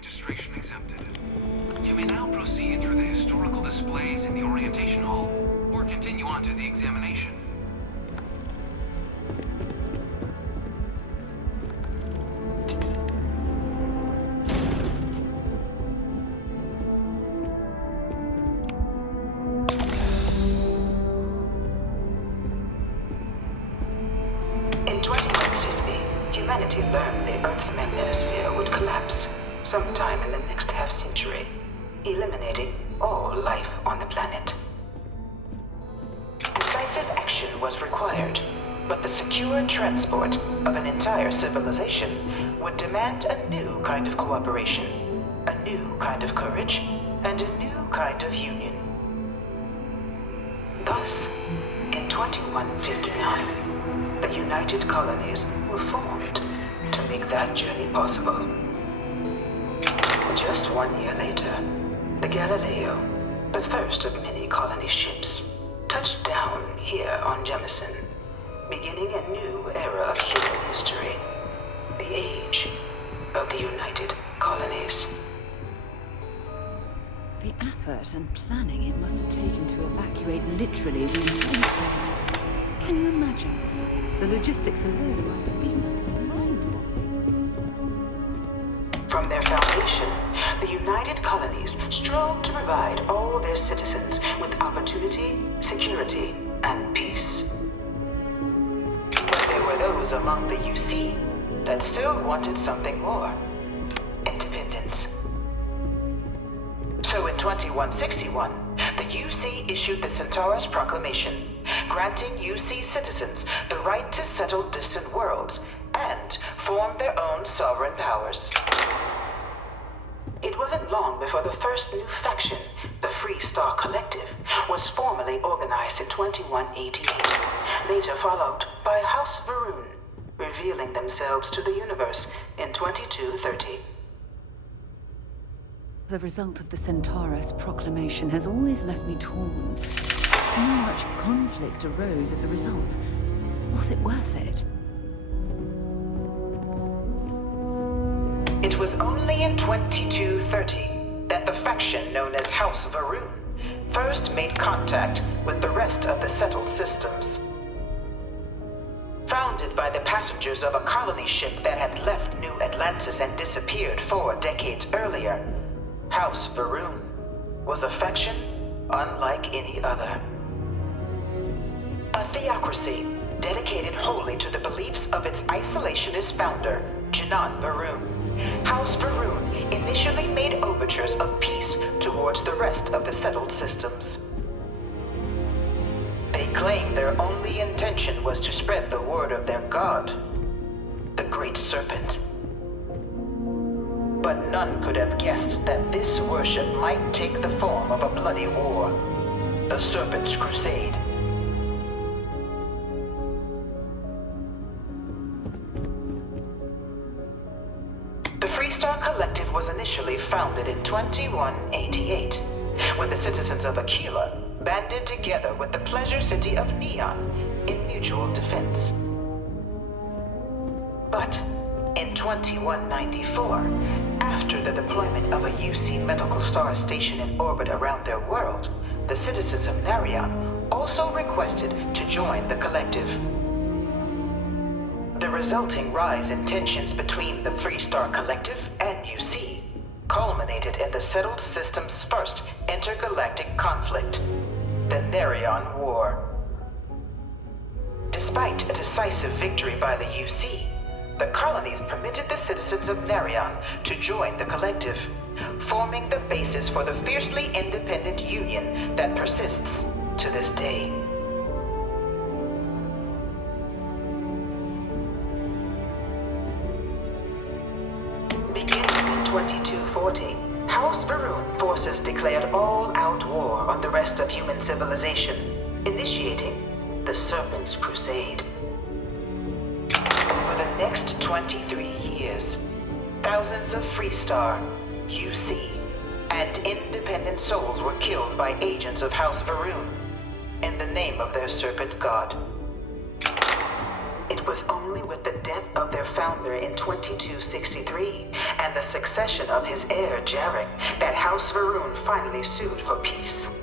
Registration accepted. You may now proceed through the historical displays in the orientation hall, or continue on to the examination. In 2150, humanity learned the Earth's magnetosphere would collapse sometime in the next half-century, eliminating all life on the planet. Decisive action was required, but the secure transport of an entire civilization would demand a new kind of cooperation, a new kind of courage, and a new kind of union. Thus, in 2159, the United Colonies were formed to make that journey possible. Just 1 year later, the Galileo, the first of many colony ships, touched down here on Jemison, beginning a new era of human history, the age of the United Colonies. The effort and planning it must have taken to evacuate literally the entire planet. Can you imagine? The logistics alone must have been mind-boggling. From their foundation, the United Colonies strove to provide all their citizens with opportunity, security, and peace. But there were those among the UC that still wanted something more: independence. So in 2161, the UC issued the Centaurus Proclamation, granting UC citizens the right to settle distant worlds and form their own sovereign powers. It wasn't long before the first new faction, the Free Star Collective, was formally organized in 2188, later followed by House Varun, revealing themselves to the universe in 2230. The result of the Centaurus Proclamation has always left me torn. So much conflict arose as a result. Was it worth it? It was only in 2230 that the faction known as House Varun first made contact with the rest of the settled systems. Founded by the passengers of a colony ship that had left New Atlantis and disappeared 4 decades earlier, House Varun was a faction unlike any other. A theocracy dedicated wholly to the beliefs of its isolationist founder, Janan Varun. House Varun initially made overtures of peace towards the rest of the settled systems. They claimed their only intention was to spread the word of their god, the Great Serpent. But none could have guessed that this worship might take the form of a bloody war, the Serpent's Crusade. The Freestar Collective was initially founded in 2188, when the citizens of Aquila banded together with the pleasure city of Neon in mutual defense. But in 2194, after the deployment of a UC medical star station in orbit around their world, the citizens of Narion also requested to join the collective. The resulting rise in tensions between the Freestar Collective and UC culminated in the settled system's first intergalactic conflict, the Narion War. Despite a decisive victory by the UC, the colonies permitted the citizens of Narion to join the collective, forming the basis for the fiercely independent union that persists to this day. Beginning in 2240, House Varun forces declared all-out war on the rest of human civilization, initiating the Serpent's Crusade. Over the next 23 years, thousands of Freestar, UC, and independent souls were killed by agents of House Varun in the name of their serpent god. It was only with the death of their founder in 2263 and the succession of his heir, Jarek, that House Varun finally sued for peace.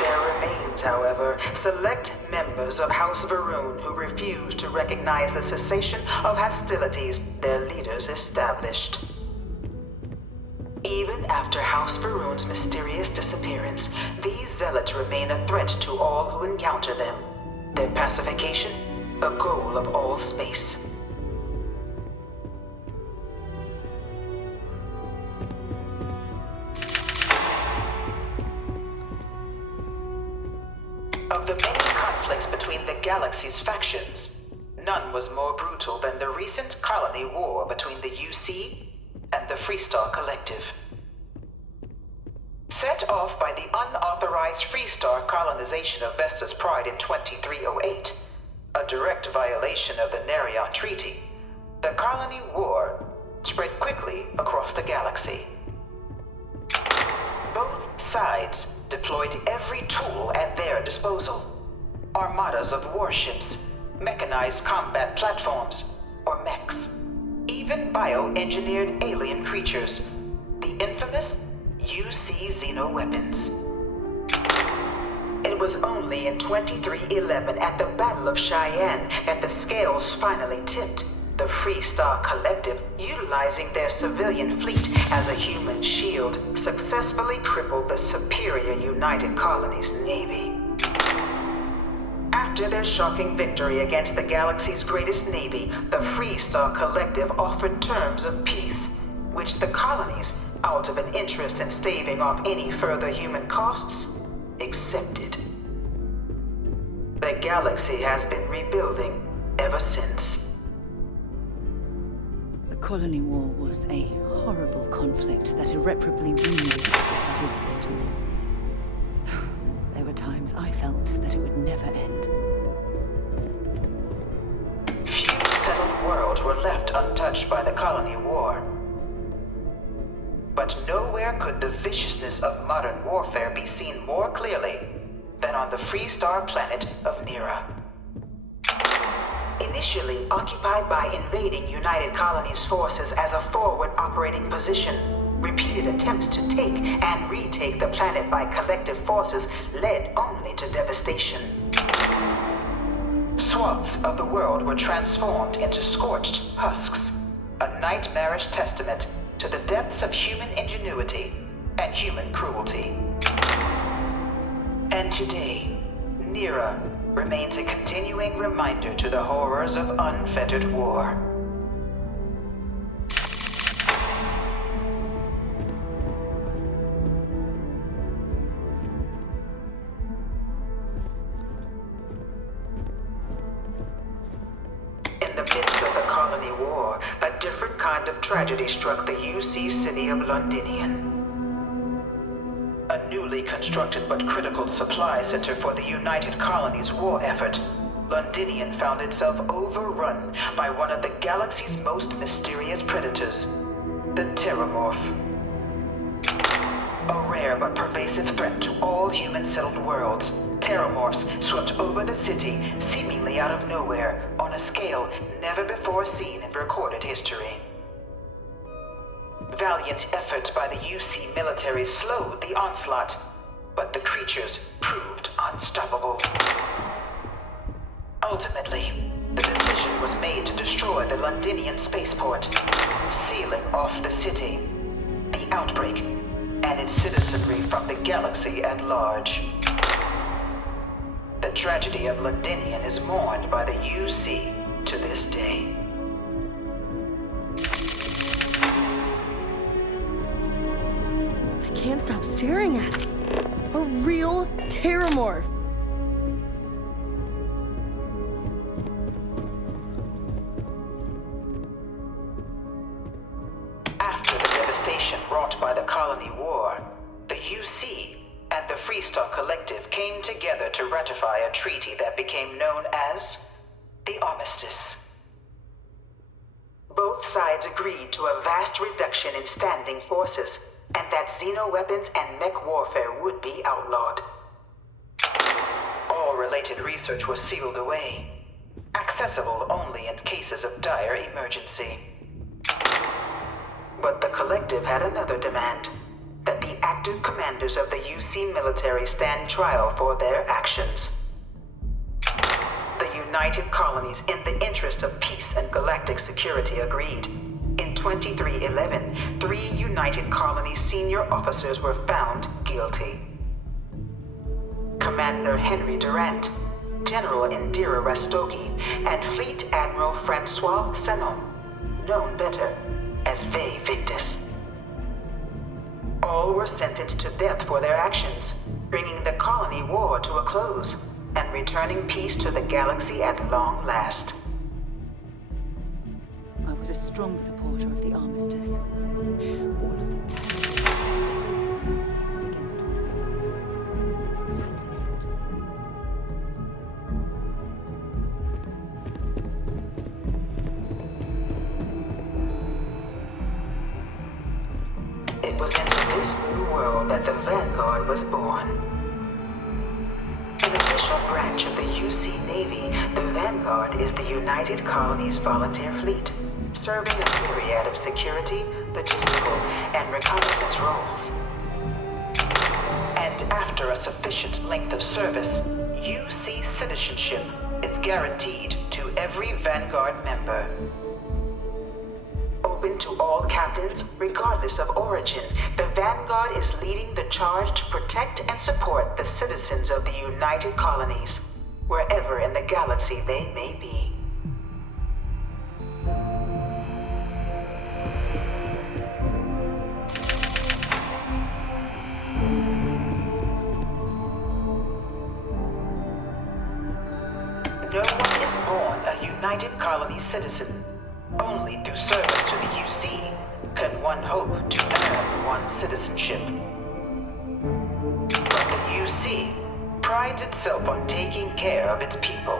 There remains, however, select members of House Varun who refuse to recognize the cessation of hostilities their leaders established. Even after House Varun's mysterious disappearance, these zealots remain a threat to all who encounter them. Their pacification, a goal of all space. Of the many conflicts between the galaxy's factions, none was more brutal than the recent colony war between the UC and the Freestar Collective. Set off by the unauthorized Freestar colonization of Vesta's Pride in 2308, a direct violation of the Nerion Treaty, the colony war spread quickly across the galaxy. Both sides deployed every tool at their disposal. Armadas of warships, mechanized combat platforms, or mechs, even bioengineered alien creatures, the infamous UC xeno-weapons. It was only in 2311 at the Battle of Cheyenne that the scales finally tipped. The Freestar Collective, utilizing their civilian fleet as a human shield, successfully crippled the superior United Colonies Navy. After their shocking victory against the galaxy's greatest navy, the Freestar Collective offered terms of peace, which the colonies, out of an interest in staving off any further human costs, accepted. The galaxy has been rebuilding ever since. The colony war was a horrible conflict that irreparably wounded the settled systems. There were times I felt that it would never end. Few settled worlds were left untouched by the colony war. But nowhere could the viciousness of modern warfare be seen more clearly than on the Freestar planet of Nera. Initially occupied by invading United Colonies forces as a forward operating position, repeated attempts to take and retake the planet by collective forces led only to devastation. Swaths of the world were transformed into scorched husks, a nightmarish testament to the depths of human ingenuity and human cruelty. And today, Nera remains a continuing reminder to the horrors of unfettered war. In the midst of the colony war, a different kind of tragedy struck the UC city of Londinian. A newly constructed but critical supply center for the United Colonies' war effort, Londinian found itself overrun by one of the galaxy's most mysterious predators, the Terramorph. A rare but pervasive threat to all human-settled worlds, Terramorphs swept over the city, seemingly out of nowhere, on a scale never before seen in recorded history. Valiant efforts by the UC military slowed the onslaught, but the creatures proved unstoppable. Ultimately, the decision was made to destroy the Londinian spaceport, sealing off the city, the outbreak, and its citizenry from the galaxy at large. The tragedy of Londinian is mourned by the UC to this day. I can't stop staring at it. A real Terramorph. After the devastation wrought by the colony war, the UC and the Freestar Collective came together to ratify a treaty that became known as the Armistice. Both sides agreed to a vast reduction in standing forces, and that xeno-weapons and mech warfare would be outlawed. All related research was sealed away, accessible only in cases of dire emergency. But the Collective had another demand, that the active commanders of the UC military stand trial for their actions. The United Colonies, in the interest of peace and galactic security, agreed. In 2311, 3 United Colonies senior officers were found guilty. Commander Henry Durant, General Indira Rastogi, and Fleet Admiral Francois Sanon, known better as Ve Victus. All were sentenced to death for their actions, bringing the colony war to a close and returning peace to the galaxy at long last. I was a strong supporter of the armistice. All of the terrible scenes used against me. It was into this new world that the Vanguard was born. An official branch of the UC Navy, the Vanguard is the United Colonies Volunteer Fleet, serving a myriad of security, logistical, and reconnaissance roles. And after a sufficient length of service, UC citizenship is guaranteed to every Vanguard member. Open to all captains, regardless of origin, the Vanguard is leading the charge to protect and support the citizens of the United Colonies, wherever in the galaxy they may be. No one is born a United Colony citizen. Only through service to the UC can one hope to earn one's citizenship. But the UC prides itself on taking care of its people.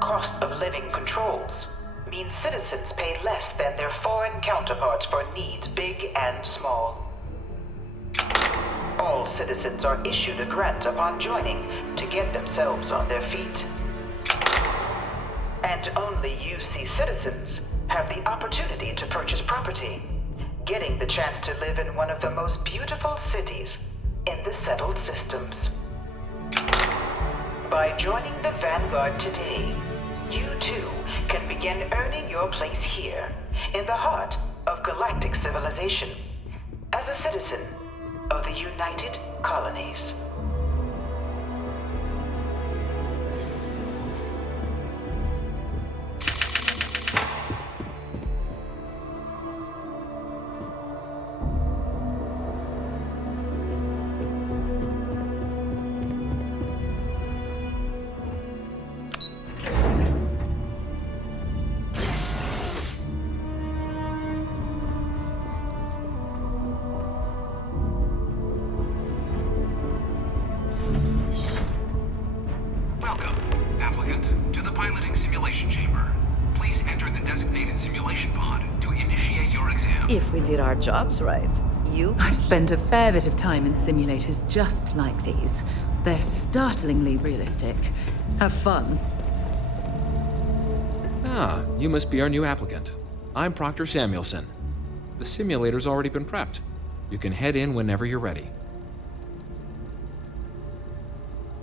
Cost of living controls mean citizens pay less than their foreign counterparts for needs big and small. All citizens are issued a grant upon joining to get themselves on their feet. And only UC citizens have the opportunity to purchase property, getting the chance to live in one of the most beautiful cities in the settled systems. By joining the Vanguard today, you too can begin earning your place here, in the heart of galactic civilization, as a citizen of the United Colonies. Welcome, applicant, to the piloting simulation chamber. Please enter the designated simulation pod to initiate your exam. If we did our jobs right, you... I've spent a fair bit of time in simulators just like these. They're startlingly realistic. Have fun. Ah, you must be our new applicant. I'm Proctor Samuelson. The simulator's already been prepped. You can head in whenever you're ready.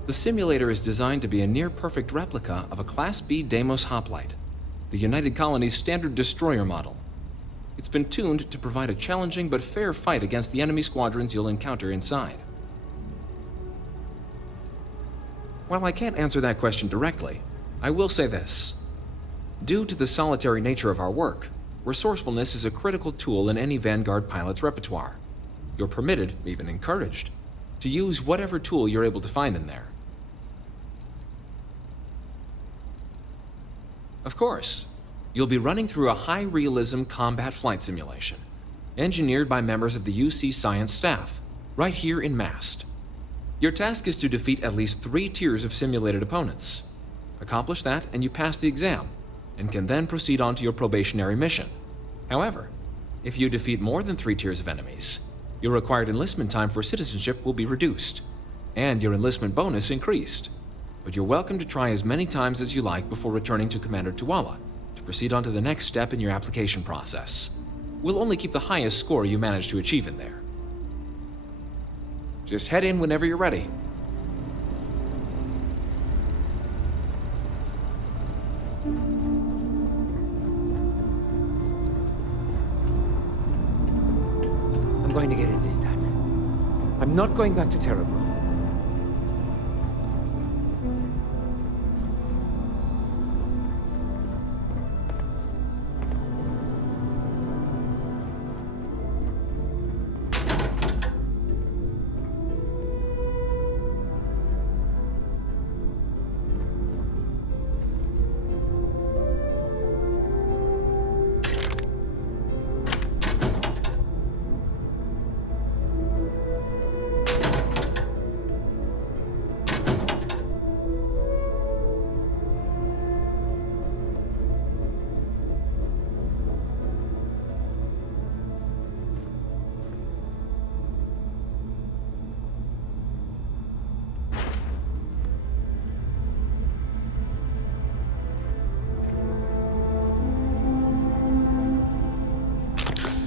The simulator is designed to be a near-perfect replica of a Class B Deimos hoplite, the United Colony's standard destroyer model. It's been tuned to provide a challenging but fair fight against the enemy squadrons you'll encounter inside. While I can't answer that question directly, I will say this. Due to the solitary nature of our work, resourcefulness is a critical tool in any Vanguard pilot's repertoire. You're permitted, even encouraged, to use whatever tool you're able to find in there. Of course, you'll be running through a high-realism combat flight simulation, engineered by members of the UC science staff, right here in Mast. Your task is to defeat at least 3 tiers of simulated opponents. Accomplish that, and you pass the exam, and can then proceed on to your probationary mission. However, if you defeat more than 3 tiers of enemies, your required enlistment time for citizenship will be reduced, and your enlistment bonus increased. but you're welcome to try as many times as you like before returning to Commander Tuala to proceed on to the next step in your application process. We'll only keep the highest score you manage to achieve in there. Just head in whenever you're ready. I'm going to get it this time. I'm not going back to Terabro.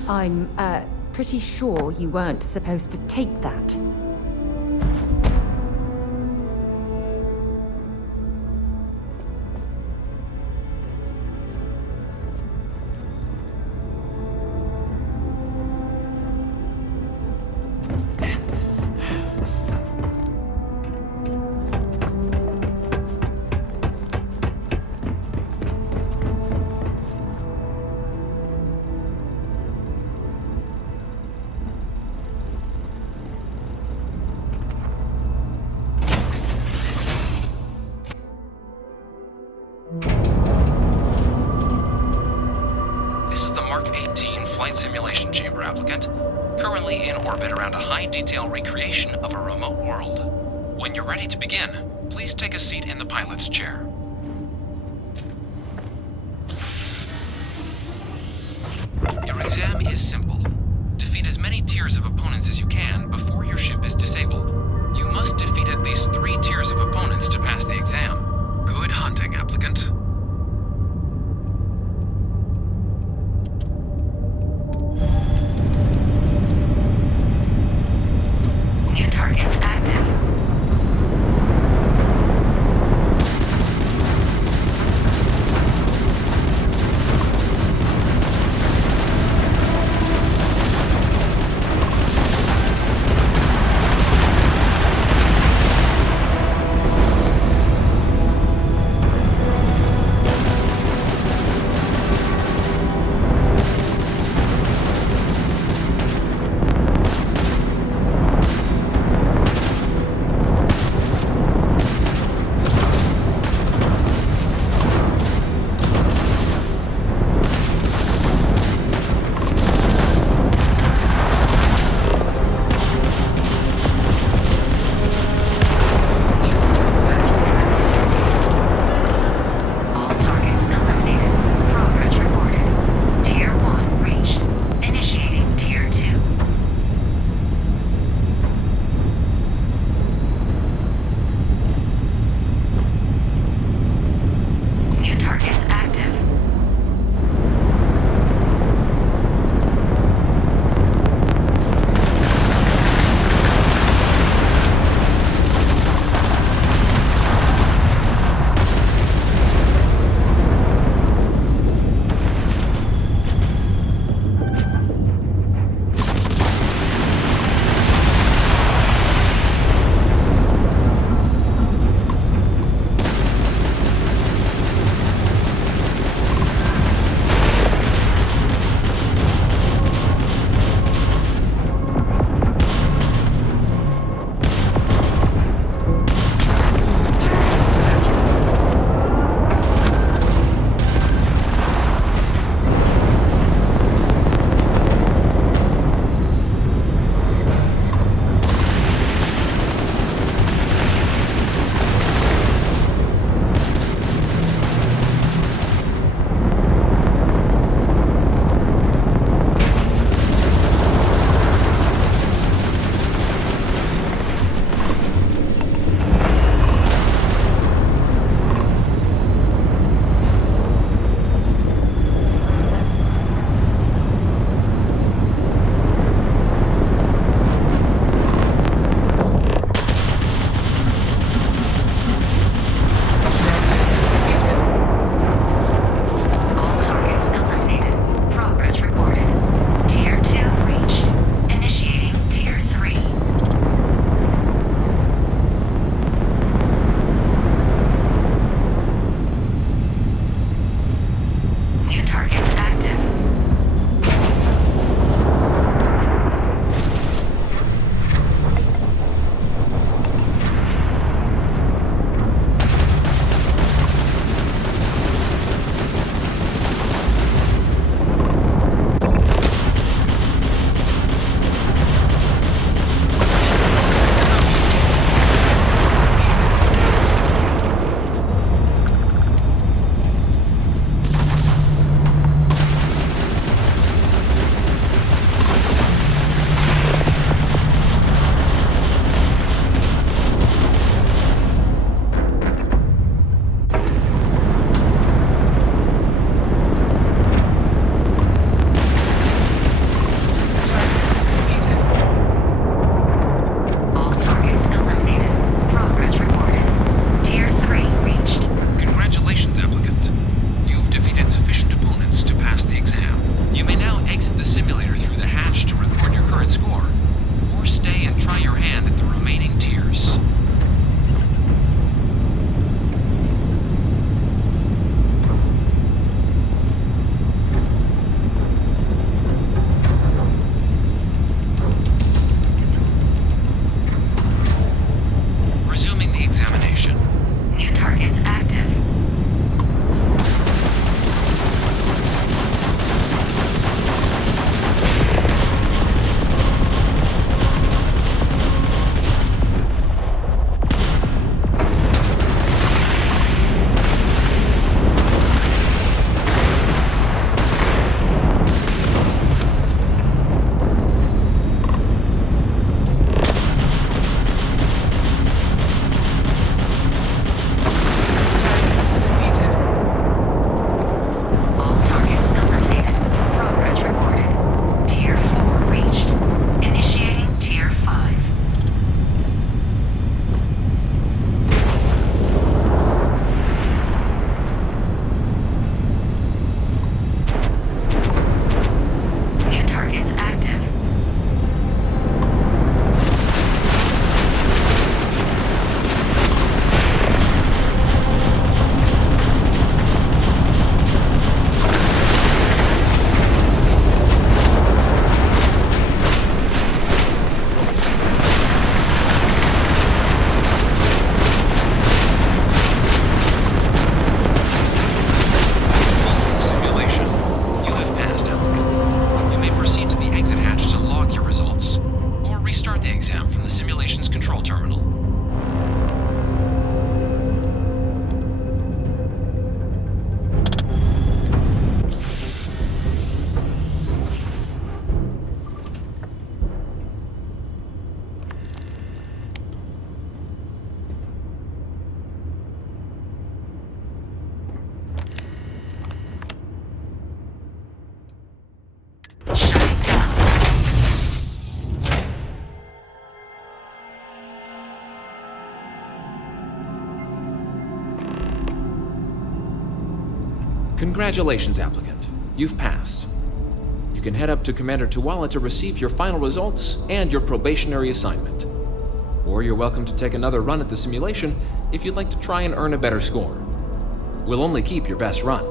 I'm, pretty sure you weren't supposed to take that. Flight simulation chamber applicant, currently in orbit around a high-detail recreation of a remote world. When you're ready to begin, please take a seat in the pilot's chair. Your exam is simple. Defeat as many tiers of opponents as you can before your ship is disabled. You must defeat at least 3 tiers of opponents to pass the exam. Good hunting, applicant. New targets active. Congratulations, applicant. You've passed. You can head up to Commander Tuwala to receive your final results and your probationary assignment. Or you're welcome to take another run at the simulation if you'd like to try and earn a better score. We'll only keep your best run.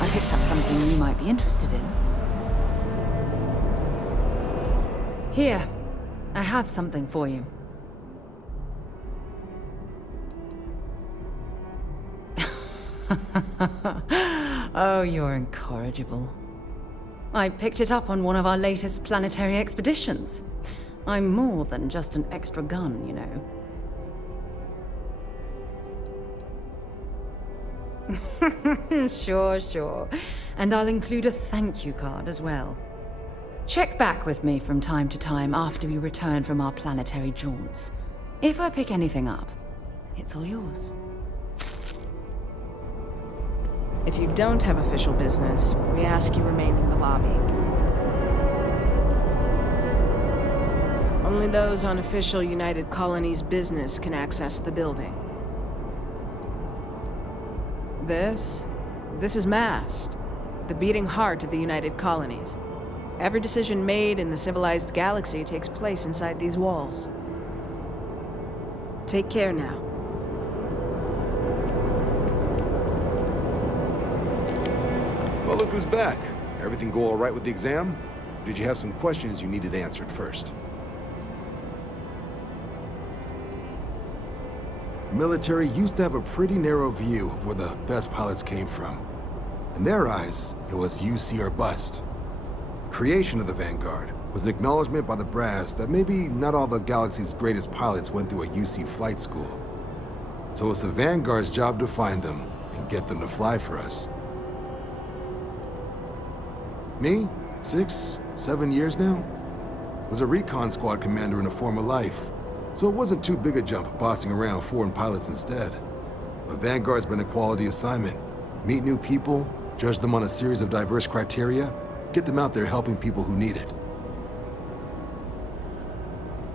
I picked up something you might be interested in. Here, I have something for you. Oh, you're incorrigible. I picked it up on one of our latest planetary expeditions. I'm more than just an extra gun, you know. Sure. And I'll include a thank you card as well. Check back with me from time to time after we return from our planetary jaunts. If I pick anything up, it's all yours. If you don't have official business, we ask you remain in the lobby. Only those on official United Colonies business can access the building. This is Mast, the beating heart of the United Colonies. Every decision made in the civilized galaxy takes place inside these walls. Take care now. Well, look who's back. Everything go all right with the exam? Or did you have some questions you needed answered first? Military used to have a pretty narrow view of where the best pilots came from. In their eyes, it was UC or bust. The creation of the Vanguard was an acknowledgement by the brass that maybe not all the galaxy's greatest pilots went through a UC flight school. So it's the Vanguard's job to find them and get them to fly for us. Me? 6, 7 years now? Was a recon squad commander in a former life, so it wasn't too big a jump bossing around foreign pilots instead. But Vanguard's been a quality assignment. Meet new people, judge them on a series of diverse criteria, get them out there helping people who need it.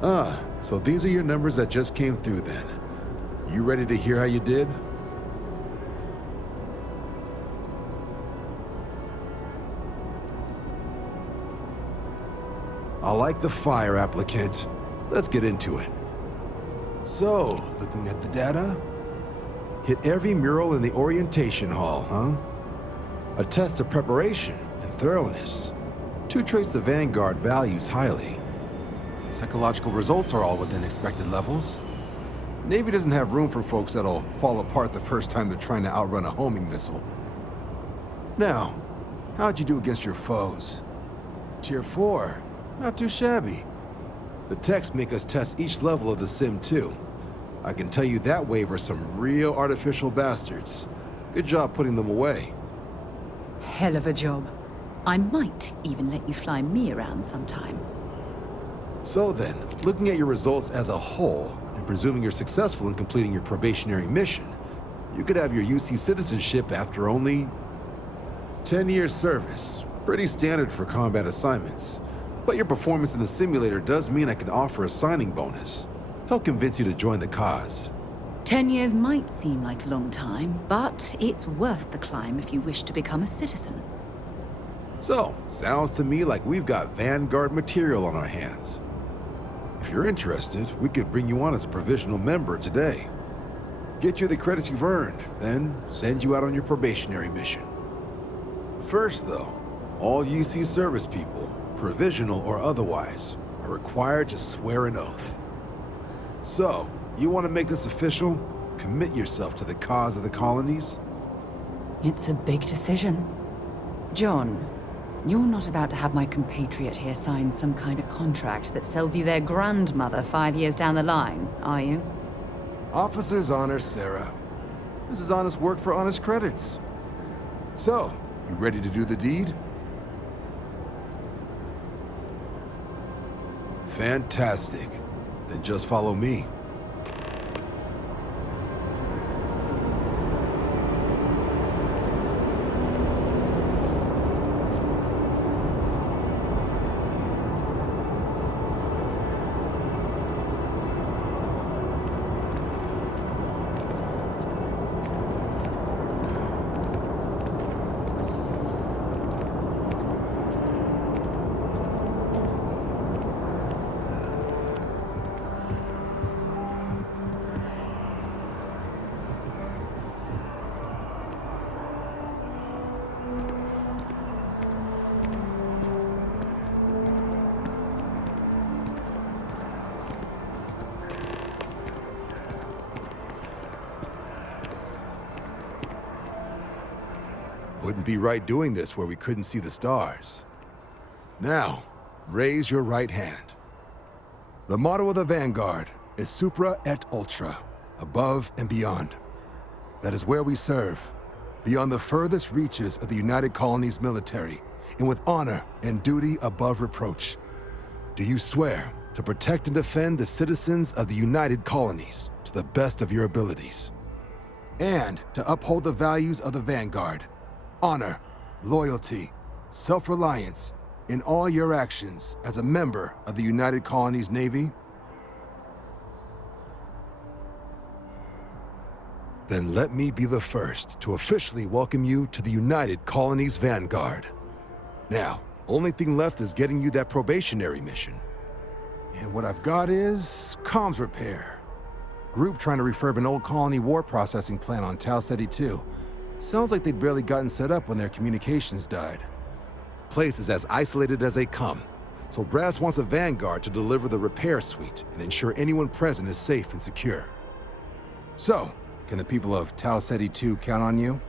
Ah, so these are your numbers that just came through then. You ready to hear how you did? I like the fire, applicant. Let's get into it. So, looking at the data, hit every mural in the orientation hall, huh? A test of preparation and thoroughness. 2 traits the Vanguard values highly. Psychological results are all within expected levels. Navy doesn't have room for folks that'll fall apart the first time they're trying to outrun a homing missile. Now, how'd you do against your foes? Tier 4. Not too shabby. The techs make us test each level of the sim too. I can tell you that wave are some real artificial bastards. Good job putting them away. Hell of a job. I might even let you fly me around sometime. So then, looking at your results as a whole, and presuming you're successful in completing your probationary mission, you could have your UC citizenship after only 10 years service. Pretty standard for combat assignments. But your performance in the simulator does mean I can offer a signing bonus. Help convince you to join the cause. 10 years might seem like a long time, but it's worth the climb if you wish to become a citizen. So, sounds to me like we've got Vanguard material on our hands. If you're interested, we could bring you on as a provisional member today. Get you the credits you've earned, then send you out on your probationary mission. First though, all UC service people, provisional or otherwise, are required to swear an oath. So, you want to make this official? Commit yourself to the cause of the colonies? It's a big decision. John, you're not about to have my compatriot here sign some kind of contract that sells you their grandmother 5 years down the line, are you? Officer's honor, Sarah. This is honest work for honest credits. So, You ready to do the deed? Fantastic. Then just follow me. Wouldn't be right doing this where we couldn't see the stars. Now, raise your right hand. The motto of the Vanguard is Supra et Ultra, above and beyond. That is where we serve, beyond the furthest reaches of the United Colonies military, and with honor and duty above reproach. Do you swear to protect and defend the citizens of the United Colonies to the best of your abilities? And to uphold the values of the Vanguard, honor, loyalty, self-reliance in all your actions as a member of the United Colonies Navy? Then let me be the first to officially welcome you to the United Colonies Vanguard. Now, only thing left is getting you that probationary mission. And what I've got is comms repair. Group trying to refurb an old colony war processing plant on Tau Ceti 2. Sounds like they'd barely gotten set up when their communications died. Place is as isolated as they come, so Brass wants a Vanguard to deliver the repair suite and ensure anyone present is safe and secure. So, can the people of Tau Ceti 2 count on you?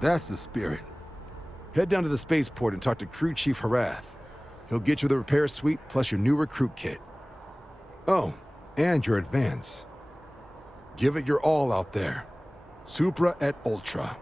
That's the spirit. Head down to the spaceport and talk to Crew Chief Harath. He'll get you the repair suite plus your new recruit kit. Oh, and your advance. Give it your all out there. Supra et Ultra.